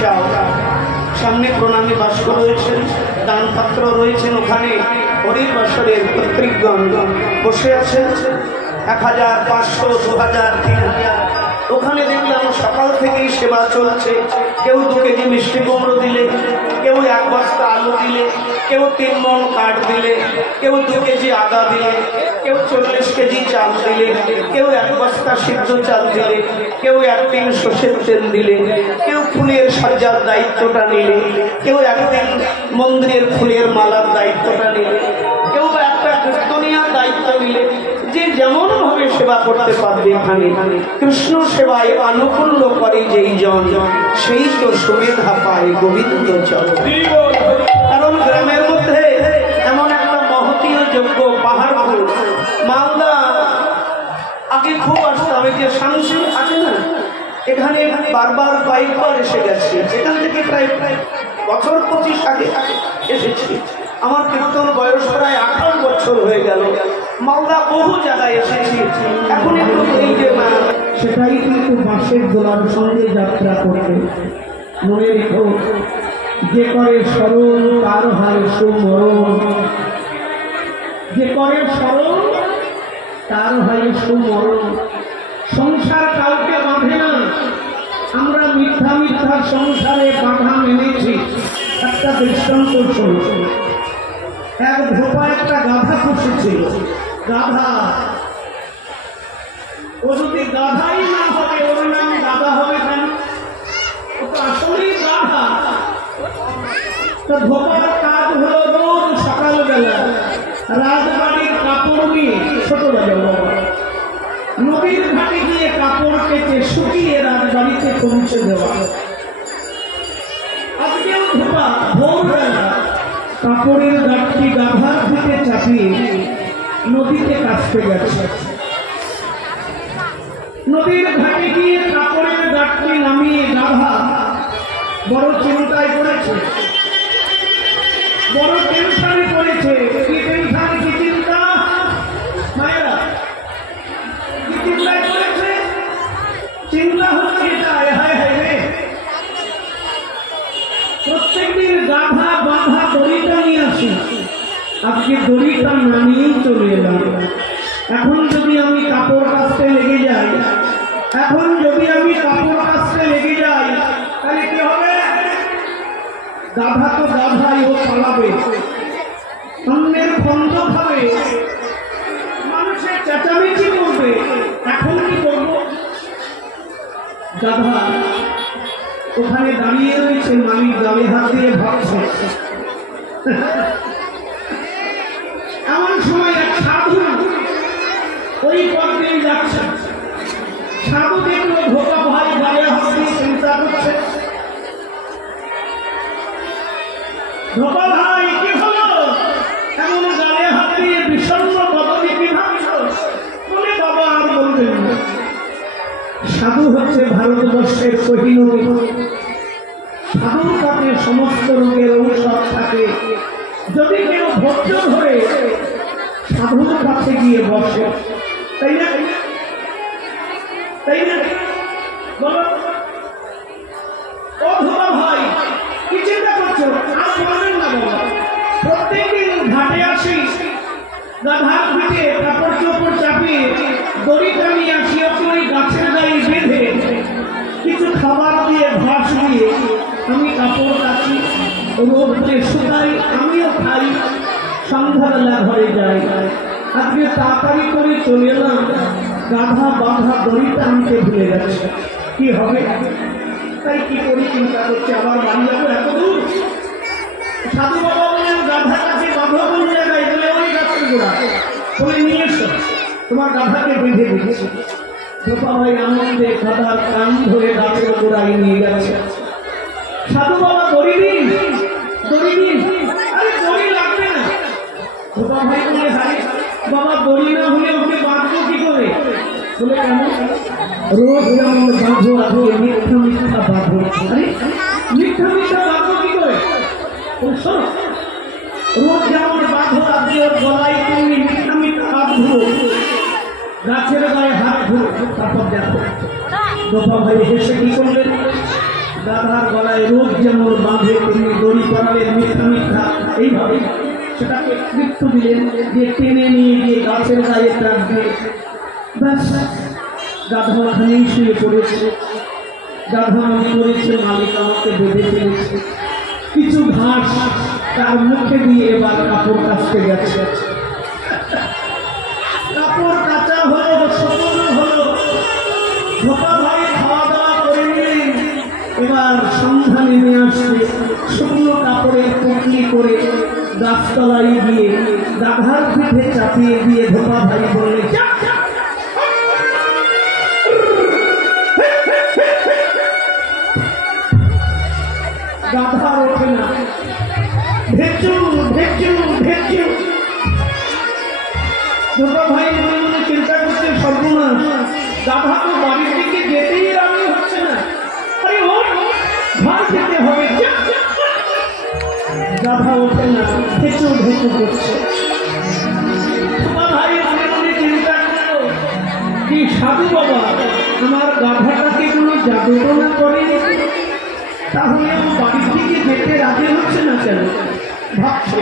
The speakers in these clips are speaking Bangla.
চাও। সামনে প্রণামী বাস্ক রয়েছেন, দান পাত্র রয়েছেন, ওখানে হরির বাসরের পৈতৃকগণ বসে আছেন। 1000, 500, 2000, 3000 ওখানে দেখলাম সকাল থেকেই সেবা চলছে। কেউ 2 কেজি মিষ্টি কুমড়ো দিলে, কেউ 1 বস্তা আলু দিলে, কেউ 3 মণ কাঠ দিলে, কেউ 2 কেজি আদা দিলে, কেউ 40 কেজি চাল দিলে, কেউ 1 বস্তা সিদ্ধ চাল দিলে, কেউ 1 টিন সর্ষের তেল দিলে, কেউ ফুলের সজ্জার দায়িত্বটা নিলে, কেউ 1 দিন মন্দিরের ফুলের মালার দায়িত্বটা নিলে, কেউ বা একটা কীর্তনিয়ার দায়িত্ব নিলে। যে যেমন ভাবে সেবা করতে পারবে, এখানে কৃষ্ণ সেবায় আনুকূল্য করে যেই জন, সেই তো সুমেধা পায় গোবিন্দ চরণ। কারণ গ্রামের মধ্যে এমন একটা মহতীয় যোগ্য পাহাড়পুর মালদা আগে খুব আসতাম, এই যে শামসি আছে না, এখানে বারবার কয়েকবার এসে গেছে। এখান থেকে প্রায় বছর 25 আগে এসেছি। আমার কীর্তন বয়স প্রায় 18 বছর হয়ে গেল। মালদা বহু জায়গায় এসেছি। এখন একটু এই যে সেটাই কিন্তু বাঁশের দোলার সঙ্গে যাত্রা করতে। মনে রেখো, যে করে স্মরণ তার হয় সুমরণ, যে করে স্মরণ তার হয় সুমরণ। সংসার কাউকে বাঁধে না। আমরা মিথ্যা মিথ্যা সংসারে বাধা মেনেছি। একটা দৃষ্টান্ত শোনো। এক ধোপা একটা গাধা পুষেছিল। গাধা, ও যদি গাধাই না হবে, ওর নাম গাধা হবে কেন? ও তো আসলেই গাধা। তো ধোপার কাজ হলো রোজ সকালবেলা রাজবাড়ির কাপড় নিয়ে, ছোটবেলা নদীর ঘাটে গিয়ে কাপড় কেটে শুকিয়ে রাজবাড়িতে পৌঁছে দেওয়া। আজকেও ধোপা ভোরবেলা কাপড়ের গাঠটি গাধার থেকে চাপিয়ে নদীতে কাটতে গেছে। নদীর ঘাটে গিয়ে কাপড়ের গাঠটি নামিয়ে গাধা বড় চিন্তায় পড়েছে, বড় টেনশনে পড়েছে। কি টেনশন, কি চিন্তা মায়েরা, কি চিন্তায় পড়েছে? চিন্তা হচ্ছে এটাই, হায় হায় রে, প্রত্যেকদিন গাধা বাঁধা দড়িটা নিয়ে আসি, আজকে দড়িটা নামিয়েই চলে এলাম। এখন যদি আমি কাপড় কাচতে লেগে যাই, এখন যদি আমি কাপড় কাচতে লেগে যাই, তাহলে কি হবে? গাধা তো গাধাই, ও পালাবে, অন্যের খন্ড খাবে, মানুষের চেঁচামেচি করবে। এখন কি করবো? গাধা ওখানে দাঁড়িয়ে রয়েছে, মালিক গালে হাত দিয়ে ভাবছে। এমন সময় এক সাধু ওই পথ দিয়ে যাচ্ছে। সাধু দেখলো ধোকা ভাই গালে হাত দিয়ে চিন্তা করছে। ধোকা ভাই কি হলো? এমন গালে হাত দিয়ে বিষণ্ণ বদনে কি ভাবছো? বলে বাবা আর বলবেন না। সাধু হচ্ছে ভারতবর্ষের কোহিনূর। সাধুর কাছে সমস্ত রোগের ঔষধ থাকে। যদি কেউ ধৈর্য ধরে সাধুর কাছে গিয়ে বসে, তাই না? তাই না বলো? ও ধোকা ভাই, কি চিন্তা করছো? আর বলেন না বাবা। প্রত্যেকদিন ঘাটে আসি, গাধার পিঠে কাপড় চোপড় চাপিয়ে দড়িটা নিয়ে আসি, ওই গাছের গায়ে বেঁধে কিছু খাবার দিয়ে ঘাস দিয়ে আমি কাপড় কাচি, রোদে শুকাই, আমিও খাই, সন্ধ্যাবেলা ঘরে যাই। আজকে তাড়াতাড়ি করে চলে এলাম, গাধা বাঁধা দড়িটা আনতে ভুলে যাচ্ছে। কি হবে? তাই কি করি চিন্তা করছে, আবার বাড়ি যাবো এত দূর। সাধু বাবা বললেন গাধা কাছে বাঁধা কোন জায়গায়? বলে ওই গাছের গোড়া। বলে নিয়ে এসো, তোমার গাধাকে বেঁধে দিয়েছে। ধোপা ভাই আনন্দে গাধার কান ধরে গাছের গোড়ায় নিয়ে গেছে। সাধু বাবা দড়ি দিন, দড়ি দিন। আরে দড়ি লাগবে না। ধোপা ভাই বলে হাই বাবা, দড়ি না হলে ওকে বাঁধবো কি করে? বলে কেন? রোজ যেমন বাঁধো আজকে মিথ্যা মিথ্যা বাঁধো। আরে মিথ্যা মিথ্যা বাঁধবো কি করে? রোজ যেমন বাঁধো আজকে ওর গলায় তুমি মিথ্যা মিথ্যা বাঁধবো, গাছের গায়ে হাত ধরো, তারপর দেখো। ধোপা ভাই হেসে কি করলেন? গাধার গলায় এইভাবে সেটাকে মৃত্যু দিলেন, যে টেনে নিয়ে গিয়ে গাছের গায়ে টান দিয়ে ব্যাস গাধা ওখানেই শুয়ে পড়েছে। গাধা মনে করেছে মালিক আমাকে বেঁধে ফেলেছে। কিছু ঘাস তার মুখে দিয়ে এবার কাপড় কাচতে গেছে। কাপড় কাচা হলো, শুকনো হলো। ধোপা ভাই খাওয়া দাওয়া করে নিলেন। এবার সন্ধ্যা নেমে আসবে, শুকনো কাপড়ের পুটলি করে গাছতলায় গিয়ে গাধার পিঠে চাপিয়ে দিয়ে ধোপা ভাই বললে গাধা ওঠে না। ঢেচু ঢেচু ঢেচু। ধোপা ভাই মনে মনে চিন্তা করছে সর্বনাশ, গাধা তো বাড়ির দিকে যেতেই রাজি হচ্ছে না। আরে ও ঘর যেতে হবে। গাধা ওঠে না, ঢেচু ঢেচু করছে। ধোপা ভাই মনে মনে চিন্তা করলো কি সাধু বাবা আমার গাধাটাকে কোনো জাদুটনা করে, তাহলে ও বাড়ির দিকে যেতে রাজি হচ্ছে না কেন ভাবছে।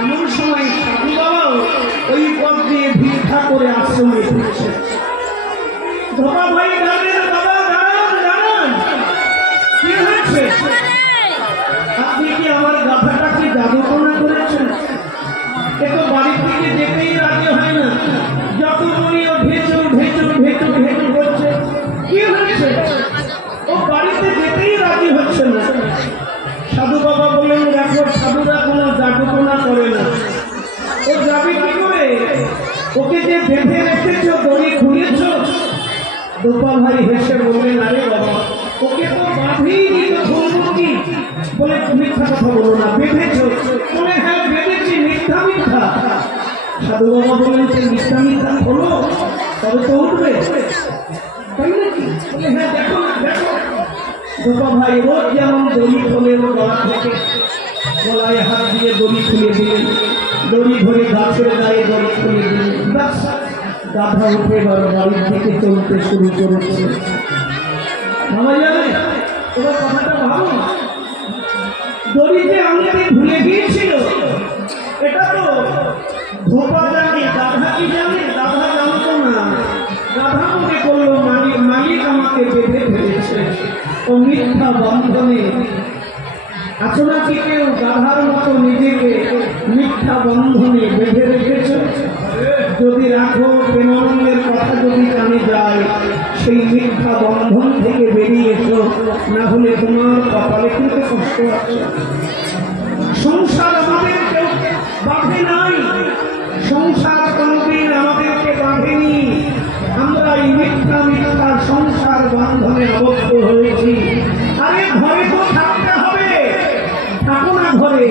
এমন সময় সাধু বাবাও ওই পথ দিয়ে ভিক্ষা করে আশ্রমে ঢুকছে। ধোপা ভাই দাঁড়ান, বাবা দাঁড়ান দাঁড়ান, কি হয়েছে? আপনি কি আমার গাধাটাকে জাদুটনা করেছেন? এ তো বাড়ির দিকে যেতেই রাজি হয় না, যত মনিও ভেচু ভেচু ভেচু ভেচু করছে। কি হয়েছে? ও বাড়িতে যেতেই রাজি হচ্ছে না। সাধু বাবা বললেন দেখো সাধুরা কোনো জাদুটনা করে না, ও যাবে কি করে? ওকে যে বেঁধে রেখেছ, দড়ি খুলেছ। ধোপা ভাই হেসে বললেন আরে বাবা ওকে তো বাঁধেই দিত, বলবো কি? বলে মিথ্যা কথা বলো না, বেঁধেছ? বলে হ্যাঁ বেঁধেছি। মিথ্যা মিথ্যা। সাধু বাবা বললেন যে মিথ্যা মিথ্যা হলো তবে তো উঠবে, তাই নাকি? বলে হ্যাঁ দেখো না দেখো। ধোপা ভাই রোজ যেমন দড়ি খোলে ও গলা থেকে গলায় হাত দিয়ে দড়ি খুলে দিলেন, দড়ি ধরে গাছের গায়ে দড়ি খুলে দিলেন। গাধা উঠে বাড়ির থেকে চলতে শুরু করেছে। ভাবা যাবে? এবার কথাটা ভাবো, দড়িতে আনতে ভুলে গিয়েছিল। এটা তো ধোপা জানে, গাধা কি জানে? গাধা জানতো না। গাধা মনে করলো মালিক আমাকে বেঁধে ফেলেছে। ও মিথ্যা বন্ধনে আছো নাকি কেউ গাধার মতো নিজেকে মিথ্যা বন্ধনে বেঁধে রেখেছ? যদি রাখো প্রেমানন্দের কথা যদি কানে যায়, সেই মিথ্যা বন্ধন থেকে বেরিয়ে এসো, না হলে তোমার কপালে কিন্তু কষ্ট আছে। সংসার আমাদের কেউ বাঁধে নাই, সংসার কোনদিন আমাদেরকে বাঁধেনি। আমরা এই মিথ্যা মিথ্যা সংসার বন্ধনে আবদ্ধ হয়েছি। আরে ঘরে তো থাকতে হবে, থাকো না ঘরে,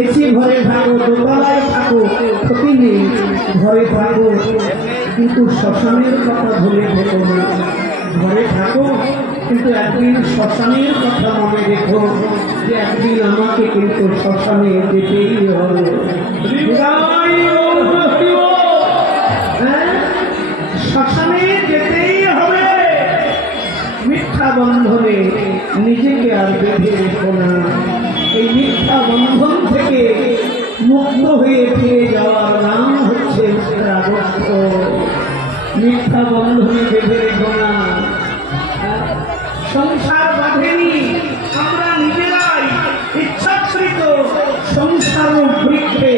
এসি ঘরে থাকো, দোতলায় থাকো, ক্ষতি নেই, ঘরে থাকো, কিন্তু শ্মশানের কথা ভুলে থেকো না। ঘরে থাকো কিন্তু একদিন শ্মশানের কথা মনে রেখো, যে একদিন আমাকে কিন্তু শ্মশানে যেতেই হবে। শ্মশানে যেতেই হবে। মিথ্যা বন্ধনে নিজেকে আর বেঁধে রেখো না। এই মিথ্যা বন্ধন থেকে মুক্ত হয়ে ফিরে যাওয়ার নাম হচ্ছে রাগস্থ। মিথ্যা বন্ধনে বেঁধে রেখো না। সংসার বাঁধেনি, আমরা নিজেরাই ইচ্ছাকৃত সংসার বৃক্ষে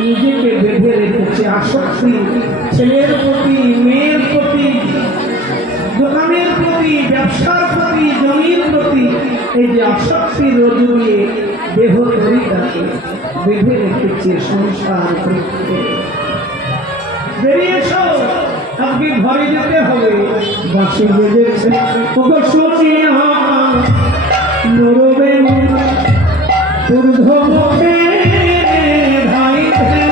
নিজেকে বেঁধে রেখেছে। আসক্তি ছেলের প্রতি, মেয়ের প্রতি, দোকানের প্রতি, ব্যবসার প্রতি, জমির প্রতি, এই যে আসক্তির রজুয়ে দেহ তরিটাকে বেঁধে রেখেছে সংসার বৃক্ষে। বেরিয়ে এসো, আজকে ঘরে যেতে হবে। বাসি বেজেছে শুনিয়া নরবে ঊর্ধ্বমুখে ধাইতে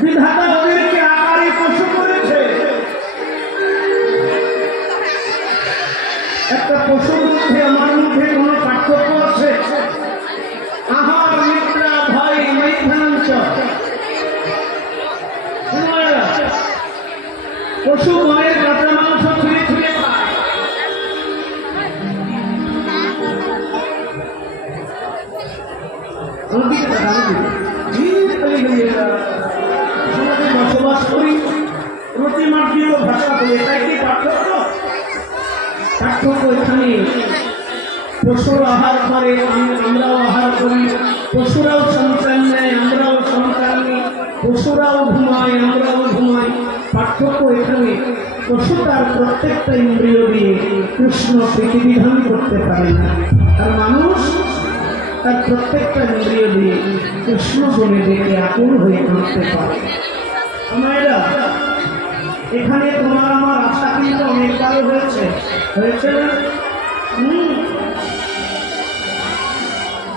বিধাতা ওদেরকে আকারে পশু করেছে। একটা পশুর মধ্যে আমার মধ্যে কোনো পার্থক্য আছে? আহার নিদ্রা ভয় মৈথাঞ্চ। পশু বনের কাঁচা মাংস ছুঁড়ে ছুঁড়ে খায়। বসবাস করি রুটি মার্জিত ভাষা বলে, এটাই কি পার্থক্য? পার্থক্য এখানে পশুর আহার করে, আমরাও আহার করি। পশুরাও সন্তান নেয়, আমরাও সন্তান নিই। পশুরাও ঘুমায়, আমরাও ঘুমাই। পার্থক্য এখানে পশু তার প্রত্যেকটা ইন্দ্রিয় দিয়ে কৃষ্ণ প্রীতিবিধান করতে পারে না, আর মানুষ তার প্রত্যেকটা ইন্দ্রিয় দিয়ে কৃষ্ণ বলে ডেকে আকুল হয়ে কাঁদতে পারে। আমায়রা এখানে তোমার আমার আশা কিন্তু অনেকবার হয়েছে, হয়েছে না?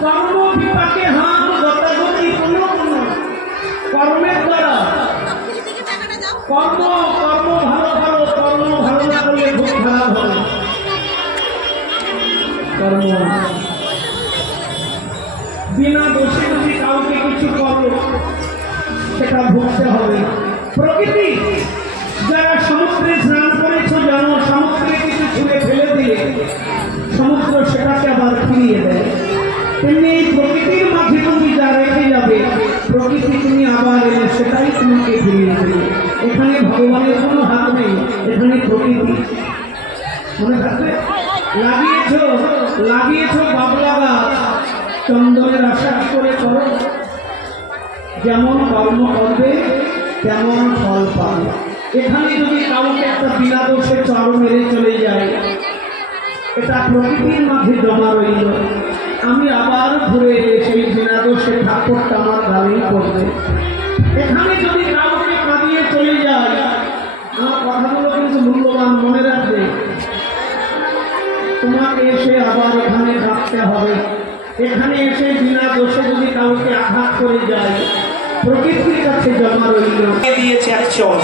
কর্ম বিপাকে হাত গতাগতি কোনো কর্মের দ্বারা কর্ম কর্ম ভালো ভালো, কর্ম ভালো না করলে খুব খারাপ হবে। কর্ম বিনা দোষে যদি কাউকে কিছু করো সেটা ভুগতে হবে। প্রকৃতি যারা সমুদ্রে স্নান করেছ জানো, সমুদ্রে কিছু ছুঁড়ে ফেলে দিয়ে সমুদ্র সেটাকে আবার ফিরিয়ে দেয়। তেমনি এই প্রকৃতির মাঝে তুমি যা রেখে যাবে, প্রকৃতি তুমি আবার এলে সেটাই তোমাকে ফিরিয়ে দেবে। এখানে ভগবানের কোনো হাত নেই, এখানে প্রকৃতি। মনে থাকবে, লাগিয়েছ বাবলা গাছ, চন্দনের আশা করে করো। যেমন কর্ম করবে তেমন ফল পাবে। এখানে যদি কাউকে একটা বিনা দোষে চর মেরে চলে যায়, এটা প্রকৃতির মাঝে জমা রইল। আমি আবার ঘুরে সেই বিনা দোষে ঠাকুরটা আমার গালেই করবে। এখানে যদি কাউকে কাঁদিয়ে চলে যায়, আমার কথাগুলো কিন্তু মূল্যবান, মনে রাখবে। তোমাকে এসে আবার এখানে রাখতে হবে। এখানে এসে বিনা দোষে যদি কাউকে আঘাত করে যায়, প্রকৃতির কাছে জমা রইল। দিয়েছে এক চর,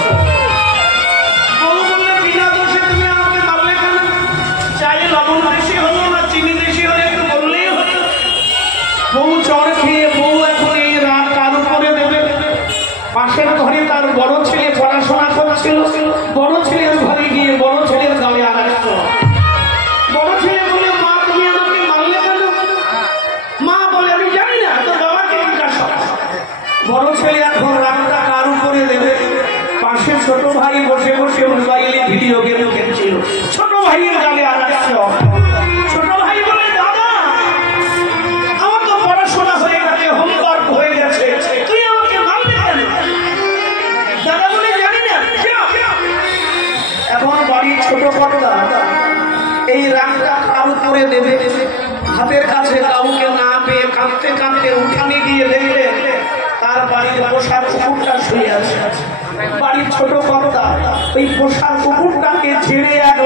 বিনা দোষে তুমি আমাকে মারলে কেন? চাইলে লবণ বেশি হলো না চিনি বেশি হলে একটু বললেই হতো। বউ চর খেয়ে বউ এখন এই রাত কার উপরে দেবে? পাশের ঘরে তার বড় ছেলে পড়াশোনা করছিল, বড় ছেলের ঘরে গিয়ে বড় ছেলের গালে আঘাত। বড় ছেলে বলে, মা তুমি আমাকে মারলে কেন? মা বলে, আমি জানি না, তোর বাবাকে জিজ্ঞাসা। বড় ছেলে এখন রাতটা কার উপরে দেবে? পাশে ছোট ভাই বসে বসে মোবাইলে ভিডিও গেম খেলছিল, ছোট ভাইয়ের গালে আঘাত। ছোট ভাই বলে, দাদা আমার তো পড়াশোনা হয়ে গেছে, হোমওয়ার্ক হয়ে গেছে, তুই আমাকে মারলে কেন? দাদা বলে, জানি না। এখন বাড়ির ছোট কর্তা এই রাগটা কার উপরে দেবে? হাতের কাছে কাউকে না পেয়ে কাঁদতে কাঁদতে উঠানে গিয়ে দেখলে তার বাড়ির পোষার কুকুরটা শুয়ে আছে। বাড়ির ছোট কর্তা ওই পোষার কুকুরটাকে ছেড়ে এক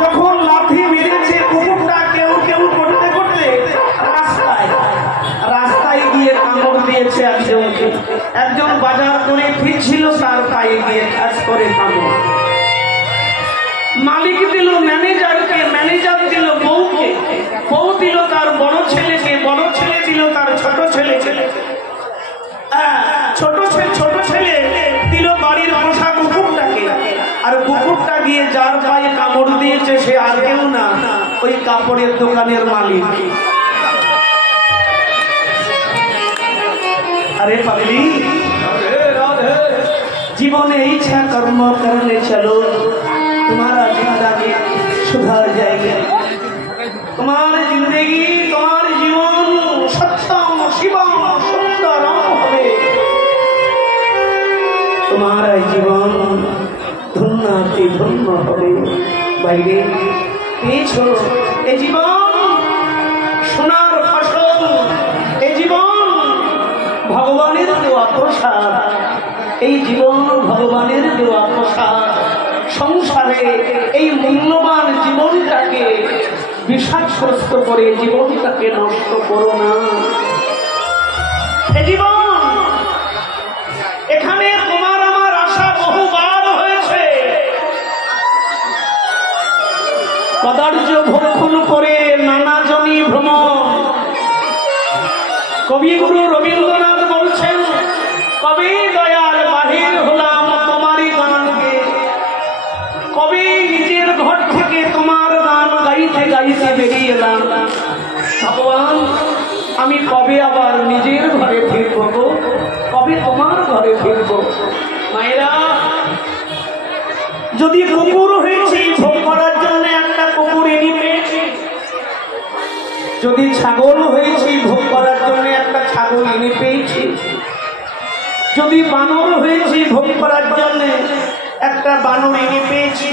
যখন লাথি মেরেছে, কুকুরটা কেউ কেউ করতে করতে রাস্তায় গিয়ে কামড় দিয়েছে একজনকে। একজন বাজার করে ফিরছিল, তার পায়ে গিয়ে কাজ করে কামড়। মালিক দিল ম্যানেজারকে, ম্যানেজার দিল বউকে, বউ দিল তার বড় ছেলেকে, বড় ছেলে দিল তার ছোট ছেলেকে, ছোট ছেলে দিল বাড়ির পোষা কুকুরটাকে। আর কুকুরটা গিয়ে যার পায়ে কামড় দিয়েছে সে আর কেউ না, ওই কাপড়ের দোকানের মালিক। अरे पगली जीवन इच्छा कर्म करने चलो, तुम्हारा जिंदगी सुधर जाएगी। तुम्हारी जिंदगी तुम्हारे जीवन सत्यम शिवम सुंदरम होवे। तुम्हारा जीवन धन्यति धन्य होवे। বাইরে পেয়েছো এই জীবন সোনার ফসল, এই জীবন ভগবানের দেওয়া প্রসাদ, এই জীবন ভগবানের দেওয়া প্রসাদ। সংসারে এই মূল্যবান জীবনটাকে বিষাদগ্রস্ত করে জীবনটাকে নষ্ট করো না। কবিগুরু রবীন্দ্রনাথ বলছেন, কবি দয়াল বাহির হলাম তোমারই গানকে, কবি নিজের ঘর থেকে তোমার গান গাইতে গাইতে বেরিয়ে এলাম। ভগবান, আমি কবে আবার নিজের ঘরে ফিরবো গো, কবে তোমার ঘরে ফিরবো? মায়েরা, যদি কুকুর হয়েছি ভোগ করার জন্য একটা কুকুর এনে পেয়েছি, যদি ছাগল হয়েছি ভোগ করার জন্য একটা ছাগল এনে পেয়েছি, যদি বানর হয়েছি ভোগ করার জন্য একটা বানর এনে পেয়েছি,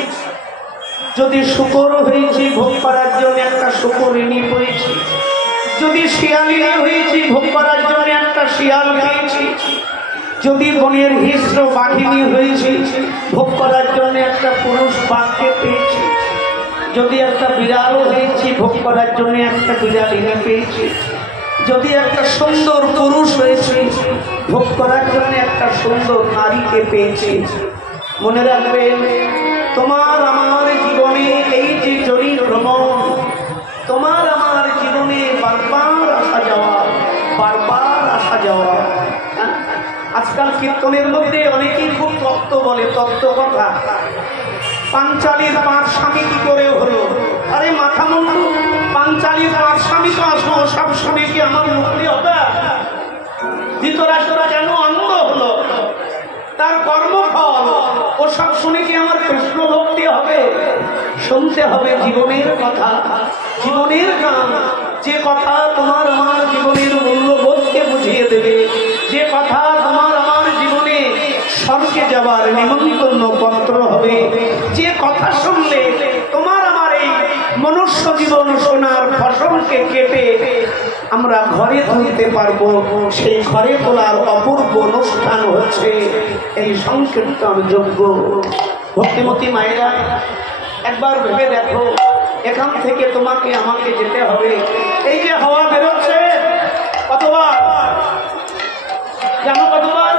যদি শূকর হয়েছি ভোগ করার জন্য একটা শূকর এনে পেয়েছি, যদি শিয়ালিনী হয়েছি ভোগ করার জন্য একটা শিয়াল পেয়েছি, যদি বনের হিংস্র বাঘিনী হয়েছি ভোগ করার জন্য একটা পুরুষ বাঘকে পেয়েছি, যদি একটা বিড়াল হয়েছি ভোগ করার জন্য একটা বিড়ালিনী পেয়েছি, যদি একটা সুন্দর পুরুষ হয়েছি ভোগ করার জন্য একটা সুন্দর নারীকে পেয়েছি। মনে রাখবেন, তোমার আমার জীবনে এই যে জনি ভ্রমণ, তোমার আমার জীবনে বারবার আসা যাওয়া, বারবার আসা যাওয়া। আজকাল কীর্তনের মধ্যে অনেকেই খুব তত্ত্ব বলে, তত্ত্ব কথা। পাঞ্চালীর 5 স্বামী কি করে হলো? আরে মাথা মুন্ডু, পাঞ্চালীর 5 স্বামী তো আসলো, সব শুনে কি আমার মুক্তি হবে? ধৃতরাষ্ট্র যেন অন্ধ হলো, তার কর্মফল ওসব শুনে কি আমার কৃষ্ণ ভক্তি হবে? শুনতে হবে জীবনের কথা, জীবনের গান, যে কথা তোমার আমার জীবনের মূল্যবোধকে বুঝিয়ে দেবে, যে কথা তোমার আমার জীবনে স্বর্গে যাবার নিমন্ত্রণ পত্র হবে, যে কথা শুনলে তোমার আমার এই মনুষ্য জীবন সোনার ফসলকে কেটে আমরা ঘরে তুলতে পারবো, সেই ঘরে তোলার অপূর্ব অনুষ্ঠান হচ্ছে এই সংকীর্তন যজ্ঞ। ভক্তিমতী মায়েরা, একবার ভেবে দেখো, এখান থেকে তোমাকে আমাকে যেতে হবে। এই যে হাওয়া বেরোচ্ছে, কতবার জানো? কতবার?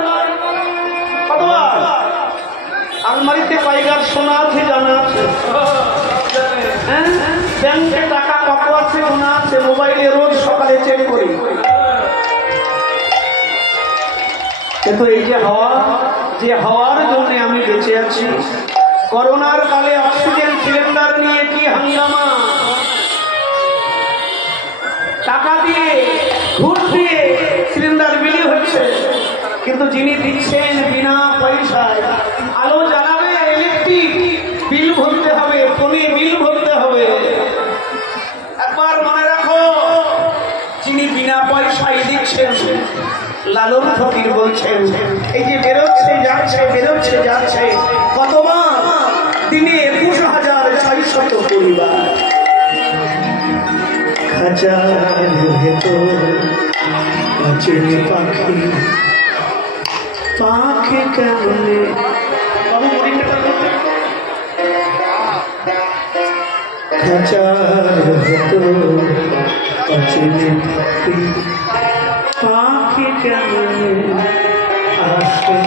কতবার? আলমারিতে পাইগার সোনা আছে জানা আছে, হ্যাঁ, ব্যাংকে টাকা কত আছে জানা আছে, মোবাইলে রোজ সকালে চেক করি। কিন্তু এই যে হাওয়া, যে হাওয়ার জন্য আমি বেঁচে আছি, করোনার কালে অক্সিজেন সিলিন্ডার নিয়ে কি হাঙ্গামা, টাকা দিয়ে ঘুষ দিয়ে সিলিন্ডার বিলি হচ্ছে, কিন্তু যিনি দিচ্ছেন বিনা পয়সায়, আলো জ্বালাবে ইলেকট্রিক বিল ভরতে হবে, ফোনে বিল ভরতে হবে। একবার মনে রাখো, যিনি বিনা পয়সায় দিচ্ছেন, লালন ফকির বলছেন, এই যে বেরোচ্ছে যাচ্ছে, বেরোচ্ছে যাচ্ছে, কতবার? দিনে 21,600 পরিবার। খাঁচার ভেতর অচেনা পাখি, পাখি কেমনে, খাঁচার ভেতর অচেনা পাখি, পাখি কেমনে আসে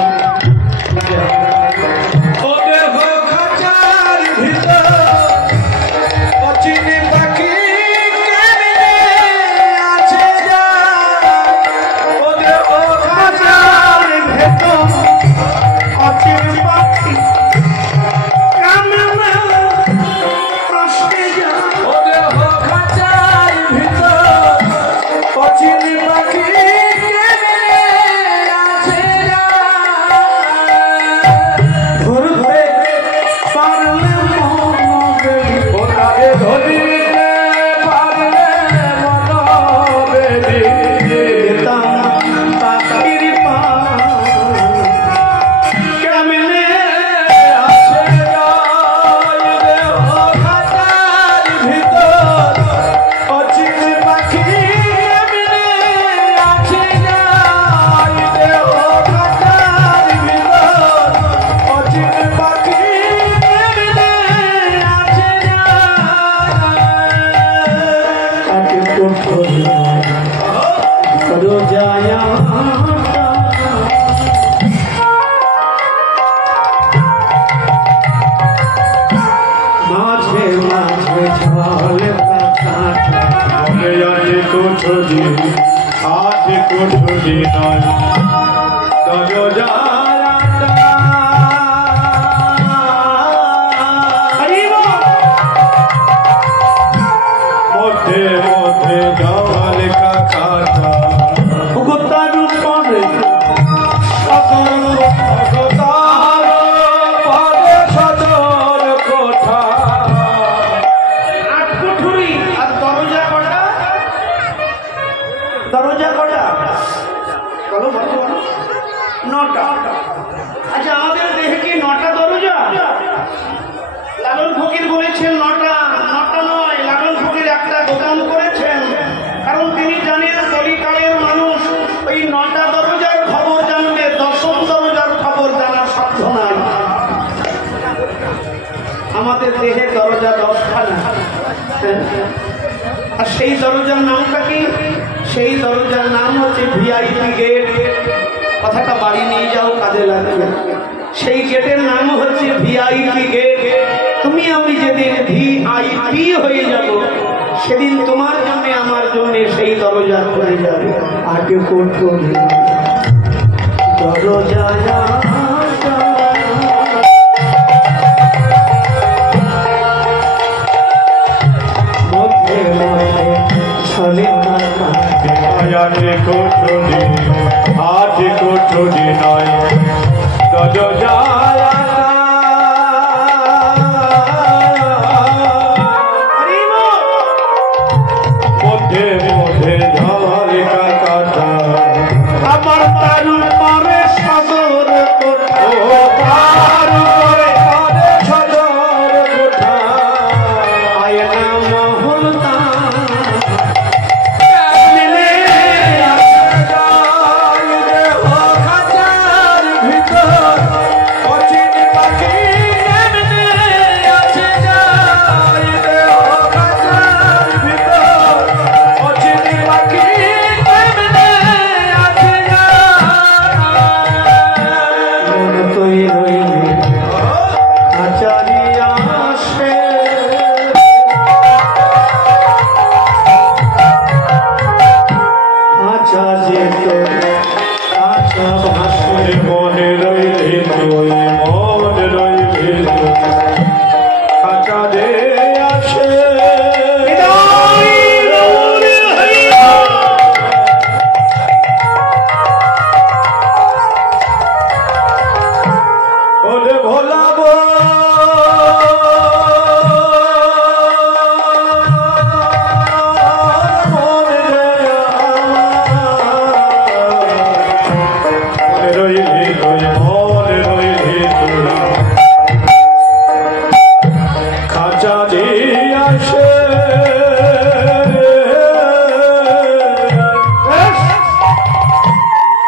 কুঠুরি নয় দরজা মধ্যে মধ্যে জল কাকাটা তার উপরে সদর কোঠা আট কুঠুরি আর দরজা কটা? দরজা কটা? বলো বলো বলো। নটা। আচ্ছা আমাদের দেহে কি নটা দরজা? লালন ফকির বলেছেন নটা। নটা নয়, লালন ফকির একটা দোকান করেছেন, কারণ তিনি জানেন কলিকালের মানুষ ওই নটা দরজার খবর জানবে, দশম দরজার খবর জানার সাধ্য নাই। আমাদের দেহে দরজা 10খানা, আর সেই দরজার নামটা কি? সেই দরজার নাম হচ্ছে ভিআইপি গেট। কথাটা বাড়ি নিয়ে যাও, কাজে লাগবে। সেই গেটের নাম হচ্ছে ভিআইপি গেট। তুমি আমি যেদিন ভিআইপি হয়ে যাব, সেদিন তোমার জন্য আমার জন্য সেই দরজা খুলে যাবে। আগে করতো দরজা আটে কুঠুরি নয় দরজা মধ্যে মধ্যে ঝল কাকাটা আমার তার উপরে সদর কোঠা, তার উপরে সদর কোঠা আয়না মহল মনে রইলে মনে রইলে খাঁচা দে আসে ওরে ভোলাবো খাঁচা দিয়ে আসে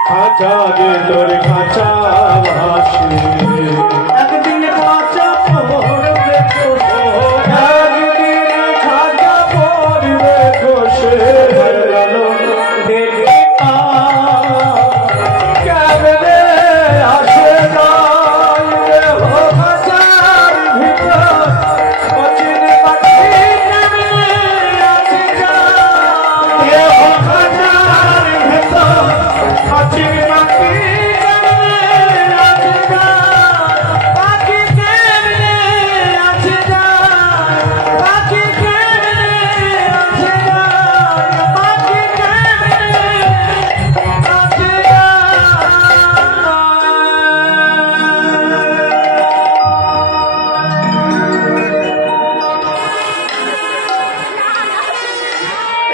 খাঁচা দিয়ে তোর খাঁচা ভাসি একদিন কাঁচা পড়বে, একদিন খাঁচা পড়বে খসে দেখে কেমনে আসে নাই দেহ খাঁচার ভিতর অচিন পাখি কেমনে আসে যায় দেহ খাঁচার ভিতর অচিন পাখি কেমনে আসে যায় পাখি কেমনে আসে যায় পাখি কেমনে আসে যায় পাখি কেমনে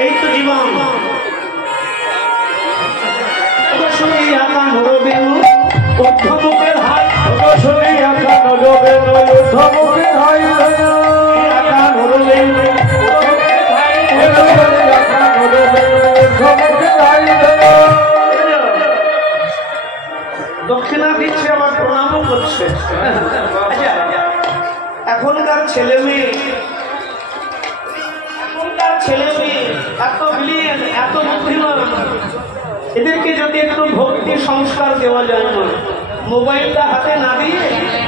এই তো জীবন। শুনি আকা নরবেনু অধ্যমুখের হাত, শুনি আকা নরবেনু অধ্যমুখের হাই আকা নরবেনু দক্ষিণা দিচ্ছে, আবার প্রণামও করছে। আচ্ছা, এখনকার ছেলে মেয়ে এত ব্রিলিয়েন্ট, এত বুদ্ধিমান, এদেরকে যদি একটু ভক্তি সংস্কার দেওয়া যায় না, মোবাইলটা হাতে না দিয়ে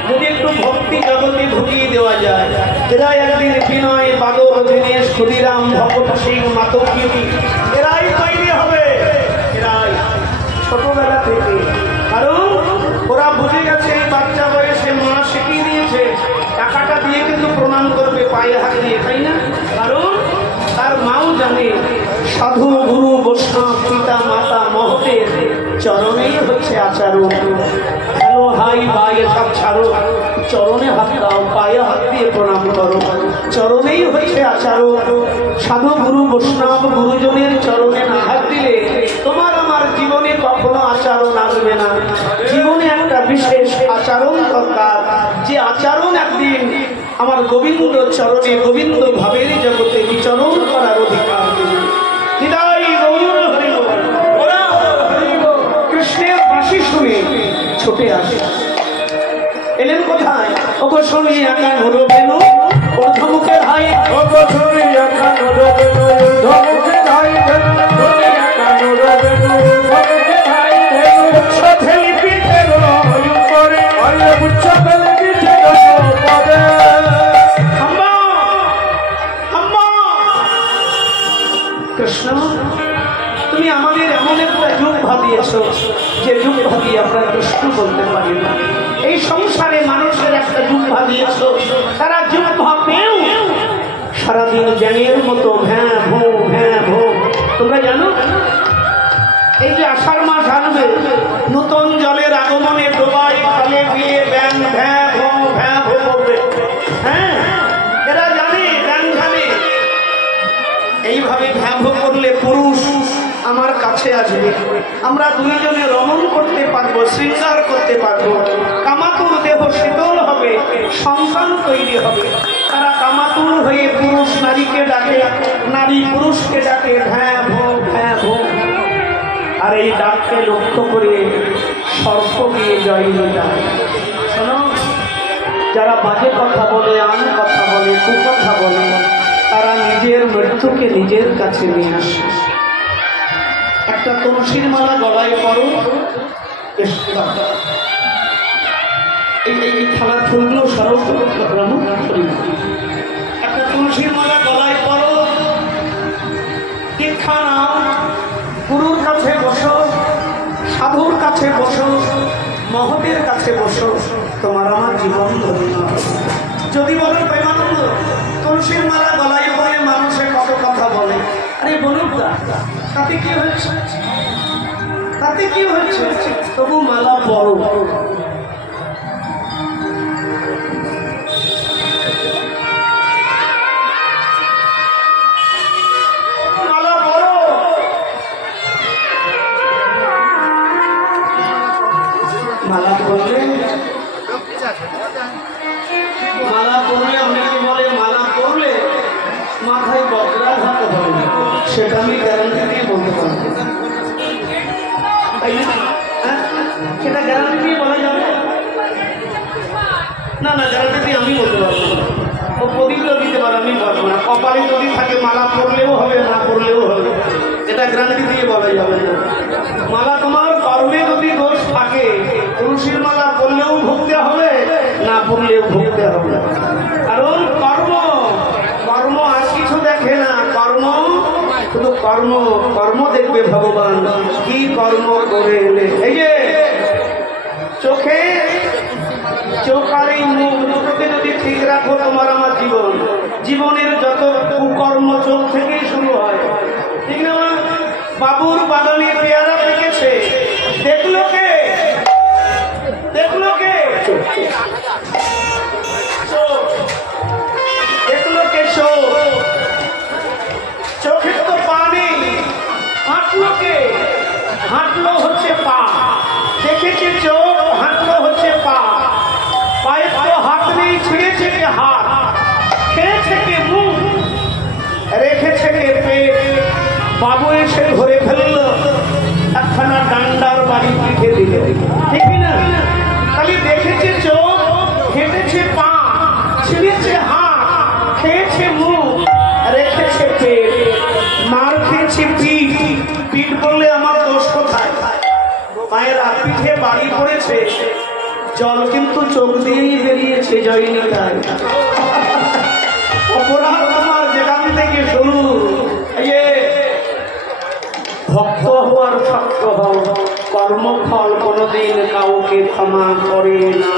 যদি একটু ভক্তি জগতে ঢুকিয়ে দেওয়া যায়, এরা একদিন বিনয় বাদল দীনেশ ক্ষুদিরাম ভগত সিং মাতঙ্গিনী এরাই তৈরি হবে। এরাই ছোটবেলা থেকে। কারণ ওরা বুঝে গেছে এই বাচ্চা বয়সে মা শিখিয়ে দিয়েছে টাকাটা দিয়ে কিন্তু প্রণাম করবে পায়ে হাত দিয়ে, তাই না? কারণ তার মাও জানে সাধু গুরু বৈষ্ণব পিতা মাতা মহতের চরণেই হচ্ছে আচরণ। হ্যালো হাই ভাই এসব ছাড়ো, চরণে হাত দাও, পায়ে হাত দিয়ে প্রণাম করো, চরণেই হচ্ছে আচরণ। সাধু গুরু বৈষ্ণব গুরুজনের চরণে না হাত দিলে তোমার আমার জীবনে কখনো আচরণ আসবে না। জীবনে একটা বিশেষ আচরণ দরকার, যে আচরণ একদিন আমার গোবিন্দ চরণে গোবিন্দ ভাবের জগতে বিচরণ করার অধিকার। হৃদয় গৌর হরি বল। ওরা কৃষ্ণের বাঁশি শুনে ছুটে আসে। এলেন কোথায়? ওগো শুনি একা নরবেনু ঊর্ধ্বমুখের হাই, ওগো শুনি একা নরবেনু ঊর্ধ্বমুখের হাই, শুনি একা নরবেনু ঊর্ধ্বমুখের হাই, উচ্চ থেলি পিঠের উপরে, আরে উচ্চ থেলি পিঠের উপরে। আম্মা আম্মা, কৃষ্ণ তুমি আমাদের এমন একটা যুগ ভাবিয়েছ যে যুগ ভাবিয়ে আমরা কৃষ্ণ বলতে পারি না। এই সংসারে মানুষের একটা যুগ ভাবিয়েছ, তারা যুগ ভাবেও সারাদিন জ্ঞানের মতো ভ্যাঁ ভো ভ্যাঁ ভো। তোমরা জানো এই যে আষাঢ় মাস আসবে, নতুন জলের আগমনে ডোবাই খালে বিয়ে ব্যাং ভ্যাঁ ভো করবে। হ্যাঁ, এরা জানে, ব্যাং জানে এইভাবে ভ্যাঁ ভো করলে পুরুষ আমার কাছে আসবে, আমরা দুইজনে রমণ করতে পারবো, শৃঙ্গার করতে পারবো, কামাতুর দেহ শীতল হবে, সন্তান তৈরি হবে। তারা কামাতুর হয়ে পুরুষ নারীকে ডাকে, নারী পুরুষকে ডাকে ভ্যাঁ ভো ভ্যাঁ ভো। আর এই ডাককে লক্ষ্য করে সর্প গিয়ে জয় হয়ে যায়। শোনো, যারা বাজে কথা বলে, আন কথা বলে, কুকথা বলে, তারা নিজের মৃত্যুকে নিজের কাছে নিয়ে আসে। একটা তুলসীর মালা গলায় করো, এই থানার ফুলগুলো সরল একটা তুলসীর মালা গলায় করো, দীক্ষা নাও, গুরুর কাছে বসো, সাধুর কাছে বসো, মহতের কাছে বসো, তোমার আমার জীবন ধন্য। যদি বলো প্রেমানন্দ তুলসীর মালা গলায় বলে মানুষে কত কথা বলে, আরে বলুক না, তাতে কি হয়েছে? তাতে কি হয়েছে? তবু মালা পরো। মালা পরো, মালা পরলে, মালা পরলে অনেকে বলে মালা পরলে মাথায় বজ্রাঘাত হবে, সেটা আমি গ্যারান্টি দিয়ে বলতে পারবো, তাই না? সেটা গ্যারান্টি দিয়ে বলা যাবে না? না, গ্যারান্টি দিয়ে আমি বলতে পারবো না। ও প্রদীপটা দিতে পারে, আমি পারবো না। কপালে যদি থাকে মালা পরলেও হবে, না পরলেও হবে, এটা গ্যারান্টি দিয়ে বলা যাবে না। মালা তোমার কর্মে যদি দোষ থাকে, তুলসীর মালা পরলেও ভুগতে হবে, না পরলেও ভুগতে হবে। কারণ কর্ম, কর্ম আর কিছু দেখে না, কর্ম শুধু কর্ম, কর্ম দেখবে ভগবান কি কর্ম করে এলে। এই যে চোখে, চোখ আর এই মুখ দুটোকে যদি ঠিক রাখো, তোমার আমার জীবন, জীবনের যত কুকর্ম চোখ থেকেই শুরু হয়, ঠিক না? বাবুর বাগানে পেয়ারা পেকেছে, দেখলো কে? দেখলো কে? দেখলো কে? চোখের তো পা নেই, হাঁটলো কে? হাঁটলো হচ্ছে পা। দেখেছে চোখ, হাঁটলো হচ্ছে পা। পায়ে তো হাত নেই, ছিঁড়েছে কে হাত, খেয়েছে কে মুখ, রেখেছে কে পেট। বাবু এসে ধরে ফেললো, একখানা ডান্ডার বাড়ি পিঠে দিল, ঠিক না? খালি দেখেছে চোখ, হেঁটেছে পা, ছিঁড়েছে হাত, খেয়েছে মুখ, রেখেছে পেট, মার খেয়েছে পিঠ। পিঠ বললে আমার দোষ কোথায়? মায়ের পিঠে বাড়ি পড়েছে, জল কিন্তু চোখ দিয়েই বেরিয়েছে। জয়নিতাই, অপরাধ আমার যেখান থেকে শুরু। এই যে ভক্ত হওয়ার শক্ত হও, কর্মফল কোনোদিন কাউকে ক্ষমা করে না।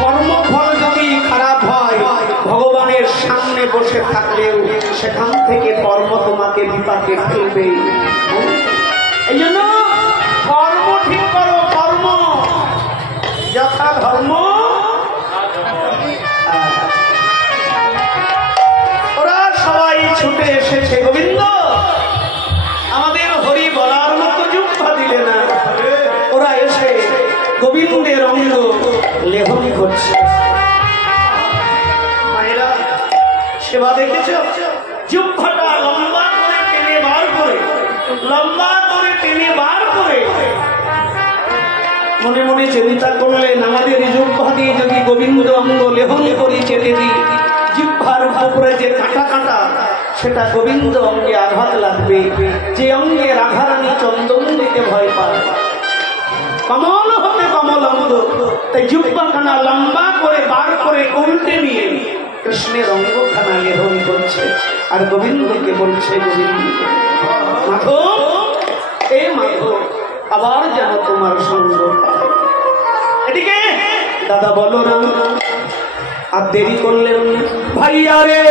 কর্মফল যদি খারাপ হয়, ভগবানের সামনে বসে থাকলেও সেখান থেকে কর্ম তোমাকে বিপাকে ফেলবে। এই জন্য কর্ম ঠিক করো, কর্ম যথা ধর্ম। ওরা সবাই ছুটে এসেছে, গোবিন্দ আমাদের হরি বলার মতো যুক্তা দিলে না। ওরা এসে গোবিন্দের অঙ্গ লেহন করছে। মায়েরা সেবা দেখেছ, যুক্তাটা লম্বা করে টেনে বার করে, লম্বা করে টেনে বার করে মনে মনে চিন্তা করলেন, আমাদের জিহ্বা দিয়ে যদি গোবিন্দ অঙ্গ লেহন করি চেপে দিই, জিহ্বার উপরে যে কাঁটা কাঁটা সেটা গোবিন্দ অঙ্গে আঘাত লাগবে। যে অঙ্গের আঘাত আমি চন্দন দিতে ভয় পাই, কমল হতে কমল অঙ্গ, তাই জিহ্বাখানা লম্বা করে বার করে উল্টে নিয়ে কৃষ্ণের অঙ্গখানা লেহন করছে আর গোবিন্দকে বলছে, গোবিন্দ মাধব, এ মাধব আবার যেন তোমার সঙ্গ পায়। এদিকে দাদা বলো না, আর দেরি করলেন। ভাইয়া রে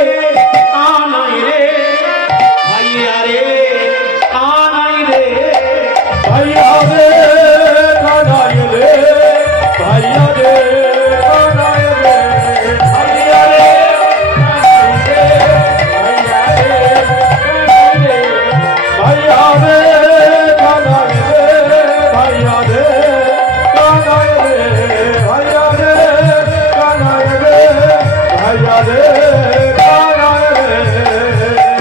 আনাই রে, ভাইয়া রে আনাই রে, ভাইয়া রে কানাই রে, ভাইয়া রে কানাই রে, ভাইয়া রে কানাই রে, ভাইয়া রে কানাই রে, ভাইয়া রে কানাই রে, ভাইয়া রে কানাই রে, ভাইয়া রে কানাই রে, ভাইয়া রে কানাই রে।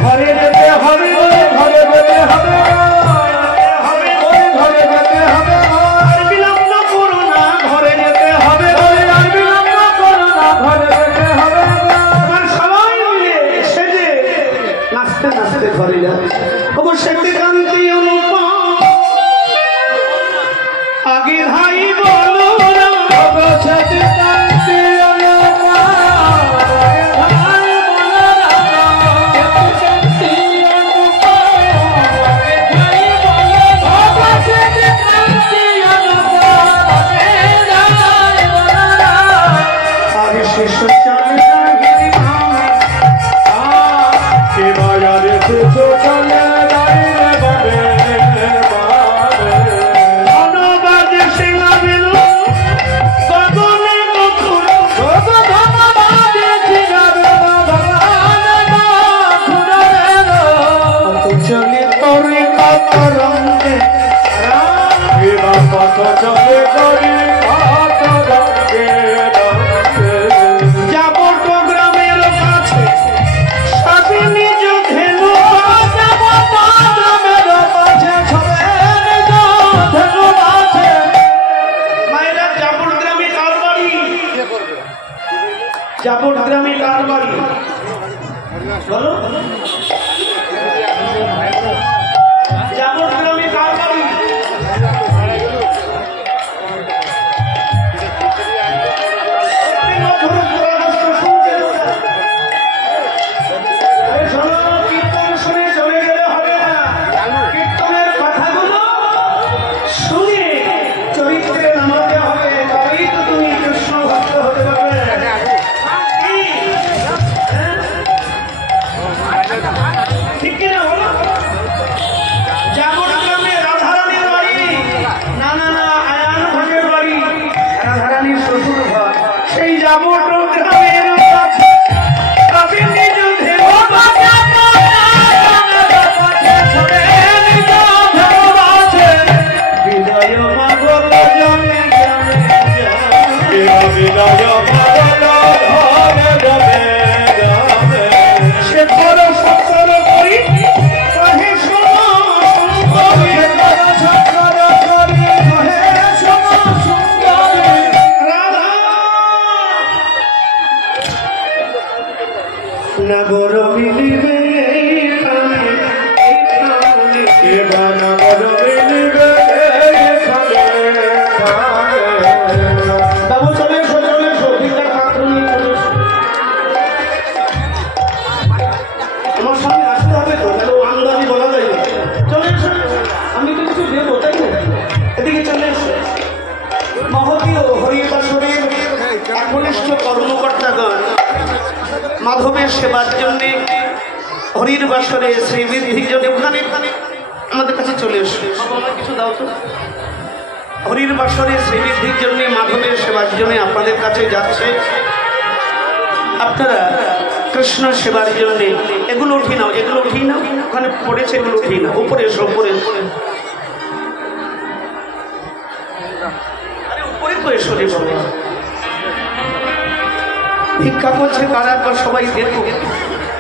ঘরে যেতে হবে, ঘরে যেতে হবে, ঘরে যেতে হবে, আর বিলম্ব করো না, ঘরে যেতে হবে, আর বিলম্ব করো না, ঘরে যেতে হবে। আমার সবাই মিলে সেজে নাচতে নাচতে ঘরে যাবে। ওগো সেতে কান্তি অনুপম, আগে ভাই বলো না, ওগো সেতে কান্তি অনুপম, ভাই বলো না, সেতে কান্তি অনুপম, ভাই বলো না, ওগো সেতে কান্তি অনুপম, ভাই বলো না। আর শেষ চালে জাগিরি নাম, কে মায়া রে তুঝো চলে যাই রে বাবে বাবে, ধন্যবাদ সিংহাবিল গগনে গকুল, ধন্যবাদ সিংহাবিল ভগবান গকুল, চলে তরি কত রঙে এবা কত চলে করি কত রঙে রঙে, যাব গ্রামের কাছে সাথে নিজ ধেনু, যাব গ্রামের মাঝে ছবে নিজ ধেনু মাঝে। মায়েরা জাবর গ্রামে কার বাড়ি? জাবর গ্রামে কার বাড়ি বলো? জাবর গ্রামে কার বাড়ি? মধুর পরামর্শ শুনছে তোমরা? আরে শোনো, কীর্তন শুনে চলে গেলে হবে না। কীর্তনের কথাগুলো শুনে চরিত্রে নামাতে হবে, তবেই তো তুমি কৃষ্ণ ভক্ত হতে পারবে। কি? হ্যাঁ? ঠিক কিনা বলো? সেবার জন্য হরির বাসরে শ্রীবৃদ্ধির জন্য ওখানে আমাদের কাছে চলে এসো কিছু দাও তো হরির বাসরে শ্রীবৃদ্ধির জন্য মাধবের সেবার জন্য আপনাদের কাছে যাচ্ছে আপনারা কৃষ্ণ সেবার জন্য এগুলো উঠি নাও ওখানে পড়েছে এগুলো উঠি নাও উপরে এসো উপরে তো এসো রে বাবা ভিক্ষা করছে কারা সবাই দেখো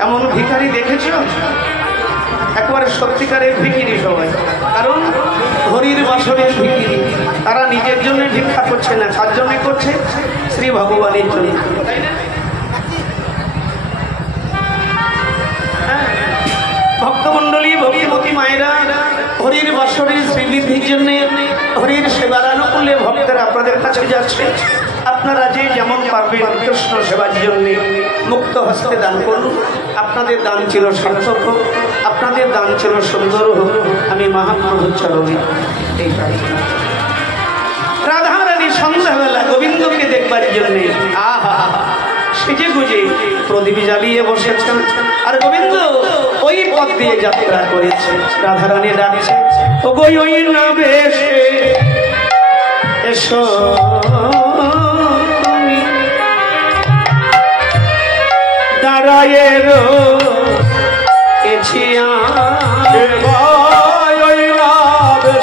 এমন ভিখারি দেখেছ একবারে সত্যিকারের ভিখিরি সবাই কারণ হরির বাসরের ভিখিরি তারা নিজের জন্য ভিক্ষা করছে না কার জন্য করছে শ্রী ভগবানের জন্য ভক্তমন্ডলী ভক্তিমতী মায়েরা হরির বাসরের শ্রীবৃদ্ধির জন্য হরির সেবার আনুকূল্যে ভক্তেরা আপনাদের কাছে যাচ্ছে আপনারা যে যেমন পারবেন কৃষ্ণ সেবার জন্য মুক্ত হস্তে দান করুন আপনাদের দান ছিল সার্থক হোক আপনাদের দান ছিল সুন্দর হোক আমি মহাপ্রভুর চরণে এই প্রার্থনা রাধারানী সন্ধ্যাবেলা গোবিন্দকে দেখবার জন্য আহা সেজে গুজে প্রদীপ জ্বালিয়ে বসেছেন আর গোবিন্দ ওই পথ দিয়ে যাত্রা করেছে রাধারানী ডাকছে ও গই ওই নামে এসো তুমি দাঁড়ায়ে রয়েছি ওই নামে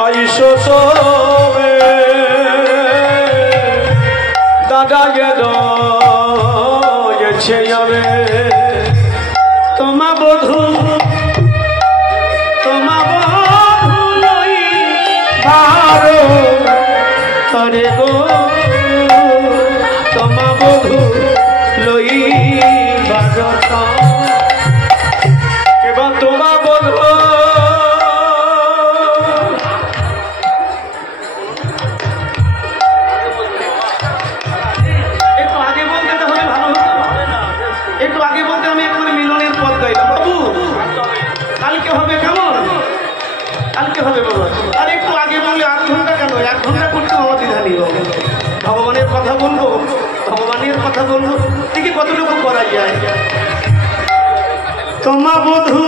আইসো তবে দাদা গেছে যাবে তোমা বধূ লই ভারো করে গো তোমা বধূ লই ভারো কেবা তোমা বধূ ভগবানের কথা বলবো দেখি কতটুকু করা যায় তোমা বধূ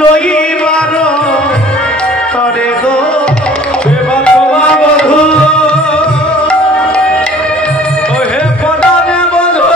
লইবার করে গো তোমা বধূ ওহে পদানে বধূ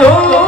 বন্ধু